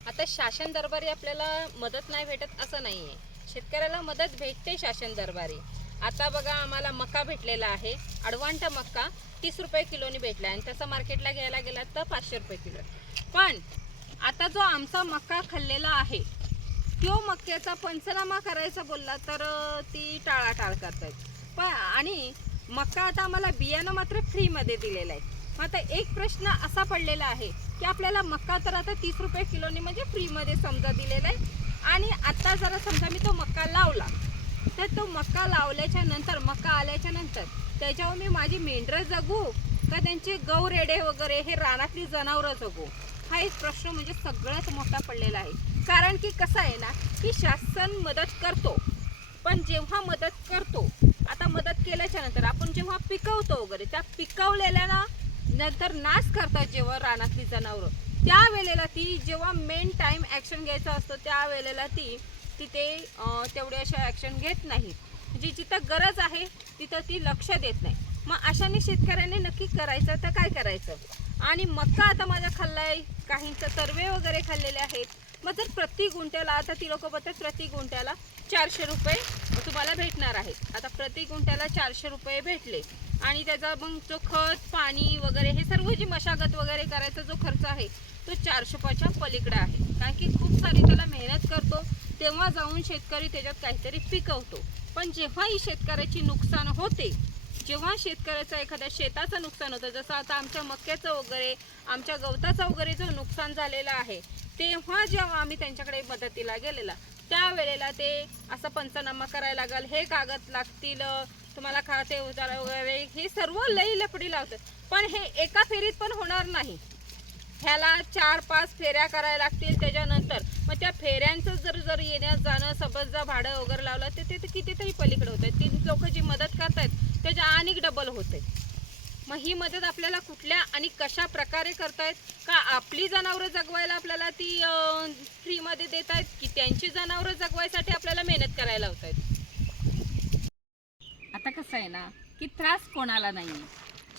आता शासन दरबारी आपल्याला मदत नाही भेटत असं नाही आहे. शेतकऱ्याला मदत भेटते शासन दरबारी. आता बघा आम्हाला मका भेटलेला आहे. अडवांटा मका 30 रुपये किलोनी भेटला आणि तसं मार्केटला घ्यायला गेला तर 500 रुपये किलो. पण आता जो आमचा मका खाल्लेला आहे तो मक्याचा पंचनामा करायचा बोलला तर ती टाळाटाळ करतात. पण आणि मका आता आम्हाला बियाणं मात्र फ्रीमध्ये दिलेलं आहे. आता एक प्रश्न असा पडलेला आहे की आपल्याला मका तर आता 30 रुपये किलोनी म्हणजे फ्रीमध्ये समजा दिलेला आहे. आणि आता जरा समजा मी तो मका लावला तर तो मका लावल्याच्या नंतर मका आल्याच्या नंतर त्याच्यावर मी माझी मेंढरं जगू का त्यांचे गौरेडे वगैरे हे रानातली जनावरं जगू, हा एक प्रश्न म्हणजे सगळ्यात मोठा पडलेला आहे. कारण की कसं आहे ना की शासन मदत करतो, पण जेव्हा मदत करतो आता मदत केल्याच्या नंतर आपण जेव्हा पिकवतो वगैरे त्या पिकवलेल्या ना नंतर नाश करतात जेव्हा रानातली जनावरं, त्यावेळेला ती जेव्हा मेन टाइम ॲक्शन घ्यायचा असतो त्यावेळेला ती तिथे तेवढे अशा ॲक्शन घेत नाहीत. म्हणजे जिथं गरज आहे तिथं ती लक्ष देत नाही. मग अशाने शेतकऱ्याने नक्की करायचं तर काय करायचं. आणि मका आता माझा खाल्लाय, काहींचं तरवे वगैरे खाल्लेले आहेत. मग जर प्रति गुंठ्याला आता ती लोक बघतात प्रति गुंठ्याला 400 रुपये तुम्हाला भेटणार आहेत. आता प्रति गुंठ्याला 400 रुपये भेटले आणि त्याचा मग जो खत पाणी वगैरे हे सर्व जी मशागत वगैरे करायचा जो खर्च आहे तो 400च्या पलीकडे आहे. कारण की खूप सारी त्याला मेहनत करतो तेव्हा जाऊन शेतकरी त्याच्यात काहीतरी पिकवतो. पण जेव्हाही शेतकऱ्याची नुकसान होते, जेव्हा शेतकऱ्याचं एखाद्या शेताचं नुकसान होतं, जसं आता आमच्या मक्याचं वगैरे आमच्या गवताचं वगैरे जो नुकसान झालेलं आहे, तेव्हा जेव्हा आम्ही त्यांच्याकडे मदतीला गेलेला त्यावेळेला ते असं पंचनामा करायला लागल, हे कागद लागतील, तुम्हाला खाते उतारा वगैरे हे सर्व लई लपडी लावतात. पण हे एका फेरीत पण होणार नाही. ह्याला 4-5 फेऱ्या करायला लागतील. त्याच्यानंतर मग त्या फेऱ्यांचं जर येणं जाणं सबजचं भाडं वगैरे लावलं तर ते कितीतरी पलीकडे होत आहे. ती लोक जी मदत करतायत त्याच्या अनेक डबल होते. मग ही मदत आपल्याला कुठल्या आणि कशा प्रकारे करतायत, का आपली जनावरं जगवायला आपल्याला ती फ्रीमध्ये देत आहेत की त्यांची जनावरं जगवायसाठी आपल्याला मेहनत करायला लावतायत. आता कसं आहे ना की त्रास कोणाला नाही आहे.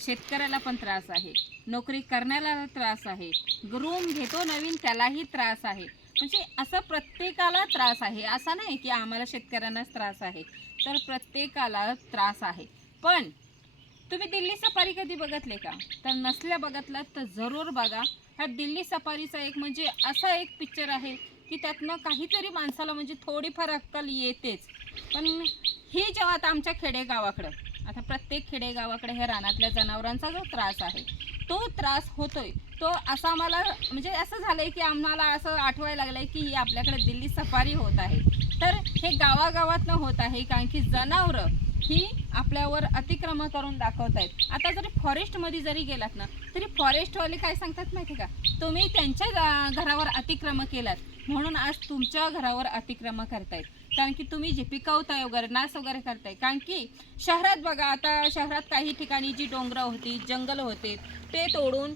शेतकऱ्याला पण त्रास आहे, नोकरी करण्याला त्रास आहे, रूम घेतो नवीन त्यालाही त्रास आहे. म्हणजे असं प्रत्येकाला त्रास आहे. असं नाही की आम्हाला शेतकऱ्यांनाच त्रास आहे, तर प्रत्येकाला त्रास आहे. पण तुम्ही दिल्ली सफारी कधी बघितले का, तर नसल्या बघितलात तर जरूर बघा. ह्या दिल्ली सफारीचा एक म्हणजे असा एक पिक्चर आहे की त्यातनं काहीतरी माणसाला म्हणजे थोडीफार अक्कल येतेच. पण ही जेव्हा आता आमच्या खेडेगावाकडं आता प्रत्येक खेडेगावाकडे ह्या रानातल्या जनावरांचा जो त्रास आहे तो त्रास होतोय, तो असा आम्हाला म्हणजे असं झालंय की आम्हाला असं आठवायला लागलंय की ही आपल्याकडे दिल्ली सफारी होत आहे. तर हे गावागावातनं होत आहे कारण की जनावरं ही आपल्यावर अतिक्रमण करून दाखवत आहेत. आता जरी फॉरेस्टमध्ये जरी गेलात ना तरी फॉरेस्टवाले काय सांगतात माहिती का, तुम्ही त्यांच्या घरावर अतिक्रमण केलात म्हणून आज तुमच्या घरावर अतिक्रमण करतायत. कारण की तुम्ही जे पिकवताय वगैरे नाश वगैरे करताय. कारण की शहरात बघा, आता शहरात काही ठिकाणी जी डोंगरं होती जंगल होते ते तोडून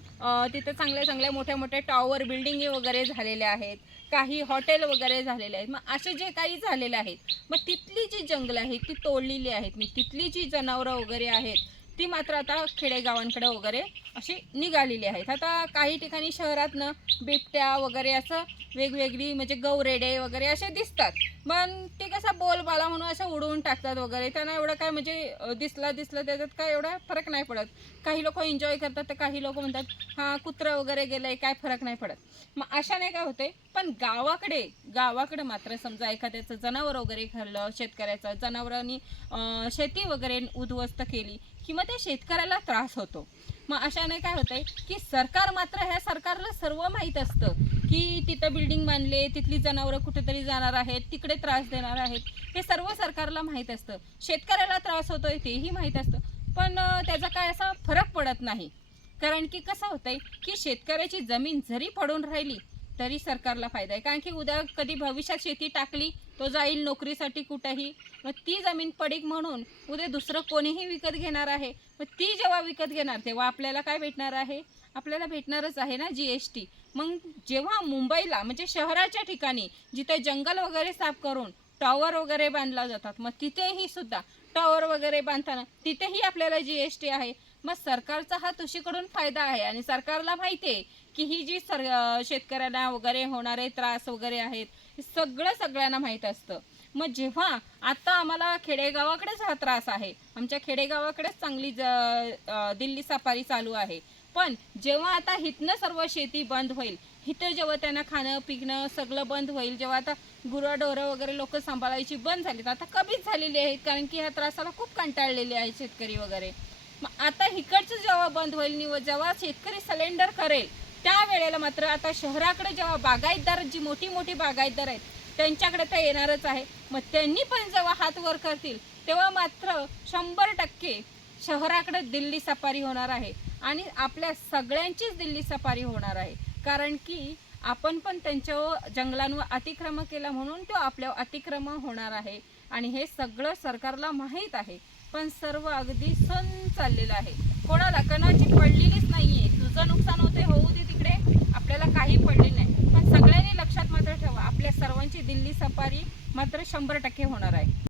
तिथे चांगले चांगले मोठे मोठे टॉवर बिल्डिंगी वगैरे झालेले आहेत, काही हॉटेल वगैरे झालेले आहेत. मग असे जे काही झालेले आहेत मग तिथली जी जंगलं आहेत ती तोडलेली आहेत. मी तिथली जी जनावरं वगैरे आहेत ती मात्र आता खेडेगावांकडे वगैरे अशी निघालेली आहेत. आता काही ठिकाणी शहरातनं बिबट्या वगैरे असं वेगवेगळी म्हणजे गौरेडे वगैरे असे दिसतात. पण ते कसं बोलबाला म्हणून असं उडवून टाकतात वगैरे, त्यांना एवढं काय म्हणजे दिसलं त्याच्यात काय एवढा फरक नाही पडत. काही लोक एन्जॉय करतात तर काही लोक म्हणतात हां कुत्रं वगैरे गेलंय काय फरक नाही पडत. मग अशाने काय होते. पण गावाकडे मात्र समजा एखाद्याचं जनावर वगैरे खाल्लं, शेतकऱ्याचं जनावरांनी शेती वगैरे उद्ध्वस्त केली की मग त्या शेतकऱ्याला त्रास होतो. मग अशाने काय होतंय की सरकार मात्र ह्या सरकारला सर्व माहीत असतं की तिथं बिल्डिंग बांधले, तिथली जनावरं कुठेतरी जाणार आहेत, तिकडे त्रास देणार आहेत, हे सर्व सरकारला माहीत असतं. शेतकऱ्याला त्रास होतोय तेही माहीत असतं. पण त्याचा काय असा फरक पडत नाही. कारण की कसं होतंय की शेतकऱ्याची जमीन जरी पडून राहिली तरी सरकारला फायदा आहे. कारण की उद्या कधी भविष्यात शेती टाकली तो जाईल नोकरीसाठी कुठंही, मग ती जमीन पडीक म्हणून उद्या दुसरं कोणीही विकत घेणार आहे. मग ती जेव्हा विकत घेणार तेव्हा आपल्याला काय भेटणार आहे, आपल्याला भेटणारच आहे ना GST. मग जेव्हा मुंबईला म्हणजे शहराच्या ठिकाणी जिथे जंगल वगैरे साफ करून टॉवर वगैरे बांधला जातात, मग तिथेही सुद्धा टॉवर वगैरे बांधताना तिथेही आपल्याला GST आहे. मग सरकारचा हा तुशीकडून फायदा आहे आणि सरकारला माहिती आहे की ही जी शेतकऱ्यांना वगैरे होणारे त्रास वगैरे आहेत हे सगळं सगळ्यांना माहीत असतं. मग जेव्हा आता आम्हाला खेडेगावाकडेच हा त्रास आहे, आमच्या खेडेगावाकडेच चांगली दिल्ली सफारी चालू आहे, पण जेव्हा आता हितनं सर्व शेती बंद होईल, इथं जेव्हा त्यांना खाणं पिकणं सगळं बंद होईल, जेव्हा आता गुरंढोरं वगैरे लोक सांभाळायची बंद झालीत, आता कमीच झालेली आहेत, कारण की ह्या त्रासाला खूप कंटाळलेले आहेत शेतकरी वगैरे. मग आता इकडचं जेव्हा बंद होईल जेव्हा शेतकरी सलेंडर करेल त्यावेळेला मात्र आता शहराकडे जेव्हा बागायतदार जी मोठी मोठी बागायतदार आहेत त्यांच्याकडे तर येणारच आहे. मग त्यांनी पण जेव्हा हात वर करतील तेव्हा मात्र 100% शहराकडे दिल्ली सफारी होणार आहे आणि आपल्या सगळ्यांचीच दिल्ली सफारी होणार आहे. कारण की आपण पण त्यांच्या जंगलांवर अतिक्रमण केलं म्हणून तो आपल्यावर अतिक्रमण होणार आहे आणि हे सगळं सरकारला माहीत आहे. पण सर्व अगदी सण चाललेलं आहे, कोणाला कणाची पडलेलीच नाहीये. तुझं नुकसान होते होऊ दे तिकडे, आपल्याला काही पडले नाही. पण सगळ्यांनी लक्षात मात्र ठेवा, आपल्या सर्वांची दिल्ली सफारी मात्र 100% होणार आहे.